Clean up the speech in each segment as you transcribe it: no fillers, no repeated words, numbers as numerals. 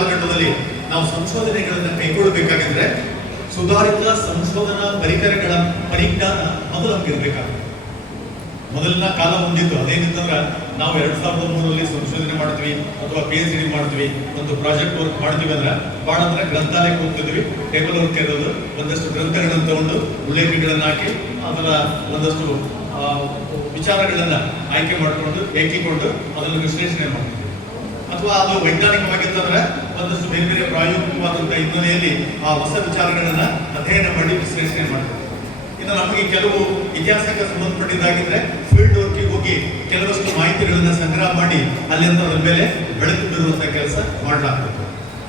ಕಾಲಘಟ್ಟದಲ್ಲಿ ನಾವು ಸಂಶೋಧನೆಗಳನ್ನು ಕೈಗೊಳ್ಳಬೇಕಾಗಿದ್ರೆ ಸುಧಾರಿತ ಸಂಶೋಧನಾ ಪರಿಕರಗಳ ಪರಿಜ್ಞಾನ ಮೊದಲು ನಮ್ಗಿರ್ಬೇಕಾಗುತ್ತೆ. ಮೊದಲಿನ ಕಾಲ ಹೊಂದಿತ್ತು. ಅದೇನಿತ್ತಂದ್ರೆ ನಾವು 2003 ಸಂಶೋಧನೆ ಮಾಡ್ತೀವಿ ಅಥವಾ PhD ಮಾಡ್ತೀವಿ, ಒಂದು ಪ್ರಾಜೆಕ್ಟ್ ವರ್ಕ್ ಮಾಡ್ತೀವಿ ಅಂದ್ರೆ ಭಾಳ ಅಂದ್ರೆ ಗ್ರಂಥಾಲಯಕ್ಕೆ ಹೋಗ್ತಿದ್ವಿ, ಟೇಬಲ್ ವರ್ಕ್ ಇರೋದು, ಒಂದಷ್ಟು ಗ್ರಂಥಗಳನ್ನು ತಗೊಂಡು ಉಲ್ಲೇಖಗಳನ್ನು ಹಾಕಿ ಅದರ ಒಂದಷ್ಟು ವಿಚಾರಗಳನ್ನ ಆಯ್ಕೆ ಮಾಡಿಕೊಂಡು ಏಕಿಕೊಂಡು ಅದನ್ನು ವಿಶ್ಲೇಷಣೆ ಮಾಡ್ತೀವಿ. ಅಥವಾ ಅದು ವೈಜ್ಞಾನಿಕವಾಗಿತ್ತಂದ್ರೆ ಒಂದಷ್ಟು ಬೇರೆ ಬೇರೆ ಪ್ರಾಯೋಗಿಕವಾದಂತಹ ಹಿನ್ನೆಲೆಯಲ್ಲಿ ಆ ಹೊಸ ವಿಚಾರಗಳನ್ನ ಅಧ್ಯಯನ ಮಾಡಿ ವಿಶ್ಲೇಷಣೆ ಮಾಡ್ತೀವಿ. ಇನ್ನು ನಮಗೆ ಕೆಲವು ಇತಿಹಾಸಕ್ಕೆ ಸಂಬಂಧಪಟ್ಟಿದ್ದಾಗಿದ್ರೆ ಫೀಲ್ಡ್ ವರ್ಕಿಗೆ ಹೋಗಿ ಕೆಲವಷ್ಟು ಮಾಹಿತಿಗಳನ್ನ ಸಂಗ್ರಹ ಮಾಡಿ ಅಲ್ಲಿಂದ ಅದರ ಮೇಲೆ ಬೆಳಕು ಬೀರುವಂತಹ ಕೆಲಸ ಮಾಡಲಾಗ್ತದೆ.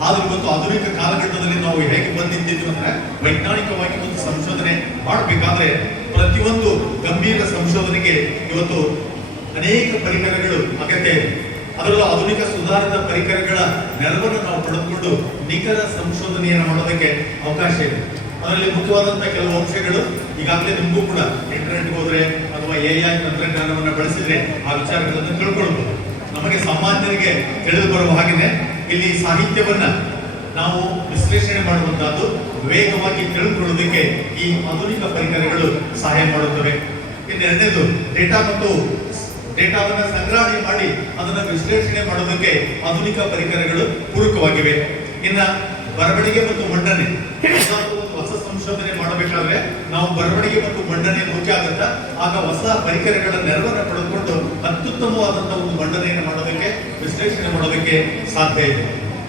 ಆದ್ರೆ ಇವತ್ತು ಆಧುನಿಕ ಕಾಲಘಟ್ಟದಲ್ಲಿ ನಾವು ಹೇಗೆ ಬಂದಿದ್ದೀವಿ ಅಂದ್ರೆ ವೈಜ್ಞಾನಿಕವಾಗಿ ಒಂದು ಸಂಶೋಧನೆ ಮಾಡಬೇಕಾದ್ರೆ ಪ್ರತಿಯೊಂದು ಗಂಭೀರ ಸಂಶೋಧನೆಗೆ ಇವತ್ತು ಅನೇಕ ಪರಿಕರಗಳು ಅಗತ್ಯ ಇದೆ. ಅದರಲ್ಲೂ ಆಧುನಿಕ ಸುಧಾರಿತ ಪರಿಕರಗಳ ನೆರವನ್ನು ನಾವು ಪಡೆದುಕೊಂಡು ನಿಖರ ಸಂಶೋಧನೆಯನ್ನು ಮಾಡೋದಕ್ಕೆ ಅವಕಾಶ ಇದೆ. ಅದರಲ್ಲಿ ಮುಖ್ಯವಾದಂತಹ ಕೆಲವು ಅಂಶಗಳು ಈಗಾಗಲೇ ನಿಮಗೂ ಕೂಡ ಇಂಟರ್ನೆಟ್ಗೆ ಹೋದ್ರೆ ಅಥವಾ AI ತಂತ್ರಜ್ಞಾನವನ್ನು ಬಳಸಿದ್ರೆ ಆ ವಿಚಾರಗಳನ್ನು ತಿಳ್ಕೊಳ್ಬಹುದು. ನಮಗೆ ಸಾಮಾನ್ಯರಿಗೆ ತಿಳಿದು ಬರುವ ಹಾಗೆಯೇ ಇಲ್ಲಿ ಸಾಹಿತ್ಯವನ್ನ ನಾವು ವಿಶ್ಲೇಷಣೆ ಮಾಡುವಂತಹದ್ದು ವೇಗವಾಗಿ ತಿಳ್ಕೊಳ್ಳೋದಕ್ಕೆ ಈ ಆಧುನಿಕ ಪರಿಕರಗಳು ಸಹಾಯ ಮಾಡುತ್ತವೆ. ಇನ್ನು ಎರಡನೇದು ಡೇಟಾವನ್ನ ಸಂಗ್ರಹಣೆ ಮಾಡಿ ಅದನ್ನ ವಿಶ್ಲೇಷಣೆ ಮಾಡೋದಕ್ಕೆ ಆಧುನಿಕ ಪರಿಕರಗಳು ಪೂರಕವಾಗಿವೆ. ಇನ್ನ ಬರವಣಿಗೆ ಮತ್ತು ಮಂಡನೆ, ಹೊಸ ಸಂಶೋಧನೆ ಮಾಡಬೇಕಾದ್ರೆ ನಾವು ಬರವಣಿಗೆ ಮತ್ತು ಮಂಡನೆ ಮುಖ್ಯ ಆಗುತ್ತಾ, ಆಗ ಹೊಸ ಪರಿಕರಗಳ ನೆರವನ್ನು ಪಡೆದುಕೊಂಡು ಅತ್ಯುತ್ತಮವಾದಂತಹ ಒಂದು ಮಂಡನೆಯನ್ನು ಮಾಡೋದಕ್ಕೆ ವಿಶ್ಲೇಷಣೆ ಮಾಡೋದಕ್ಕೆ ಸಾಧ್ಯ ಇದೆ.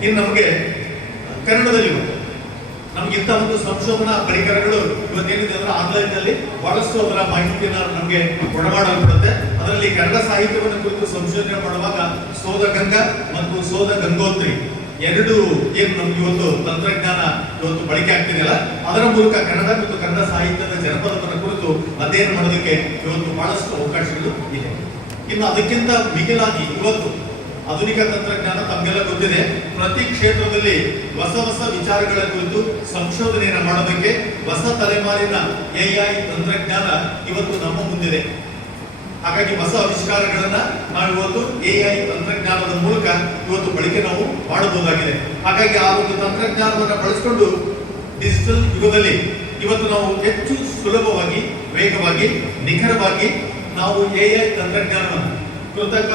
ಇನ್ನು ನಮಗೆ ಕನ್ನಡದಲ್ಲಿ ನಮ್ಗಿಂತ ಒಂದು ಸಂಶೋಧನಾ ಪರಿಕರಗಳು ಇವತ್ತೇನಿದೆ ಅಂದ್ರೆ ಆನ್ಲೈನ್ ನಲ್ಲಿ ಬಹಳಷ್ಟು ಅದರ ಮಾಹಿತಿಯನ್ನು ನಮಗೆ ಒಳಮಾಡಲ್ಪಡುತ್ತೆ. ಅದರಲ್ಲಿ ಕನ್ನಡ ಸಾಹಿತ್ಯವನ್ನು ಕುರಿತು ಸಂಶೋಧನೆ ಮಾಡುವಾಗ ಶೋಧಗಂಗಾ ಮತ್ತು ಶೋಧ ಗಂಗೋತ್ರಿ ಎರಡು ಏನು ನಮ್ಗೆ ಇವತ್ತು ತಂತ್ರಜ್ಞಾನ ಇವತ್ತು ಬಳಕೆ ಆಗ್ತಿದೆಯಲ್ಲ, ಅದರ ಮೂಲಕ ಕನ್ನಡ ಮತ್ತು ಕನ್ನಡ ಸಾಹಿತ್ಯದ ಜನಪದವನ್ನು ಕುರಿತು ಅಧ್ಯಯನ ಮಾಡೋದಕ್ಕೆ ಇವತ್ತು ಬಹಳಷ್ಟು ಅವಕಾಶಗಳು ಇದೆ. ಇನ್ನು ಅದಕ್ಕಿಂತ ಮಿಗಿಲಾಗಿ ಇವತ್ತು ಆಧುನಿಕ ತಂತ್ರಜ್ಞಾನ ತಮಗೆಲ್ಲ ಗೊತ್ತಿದೆ, ಪ್ರತಿ ಕ್ಷೇತ್ರದಲ್ಲಿ ಹೊಸ ಹೊಸ ವಿಚಾರಗಳ ಕುರಿತು ಸಂಶೋಧನೆಯನ್ನು ಮಾಡೋದಕ್ಕೆ ಹೊಸ ತಲೆಮಾರಿನ AI ತಂತ್ರಜ್ಞಾನ ಇವತ್ತು ನಮ್ಮ ಮುಂದಿದೆ. ಹಾಗಾಗಿ ಹೊಸ ಆವಿಷ್ಕಾರಗಳನ್ನ ನಾವು ಇವತ್ತು AI ತಂತ್ರಜ್ಞಾನದ ಮೂಲಕ ಇವತ್ತು ಬಳಕೆ ನಾವು ಮಾಡಬಹುದಾಗಿದೆ. ಹಾಗಾಗಿ ಆ ಒಂದು ತಂತ್ರಜ್ಞಾನವನ್ನು ಬಳಸಿಕೊಂಡು ಡಿಜಿಟಲ್ ಯುಗದಲ್ಲಿ ಇವತ್ತು ನಾವು ಹೆಚ್ಚು ಸುಲಭವಾಗಿ, ವೇಗವಾಗಿ, ನಿಖರವಾಗಿ ನಾವು AI ತಂತ್ರಜ್ಞಾನವನ್ನು ಕೃತಕ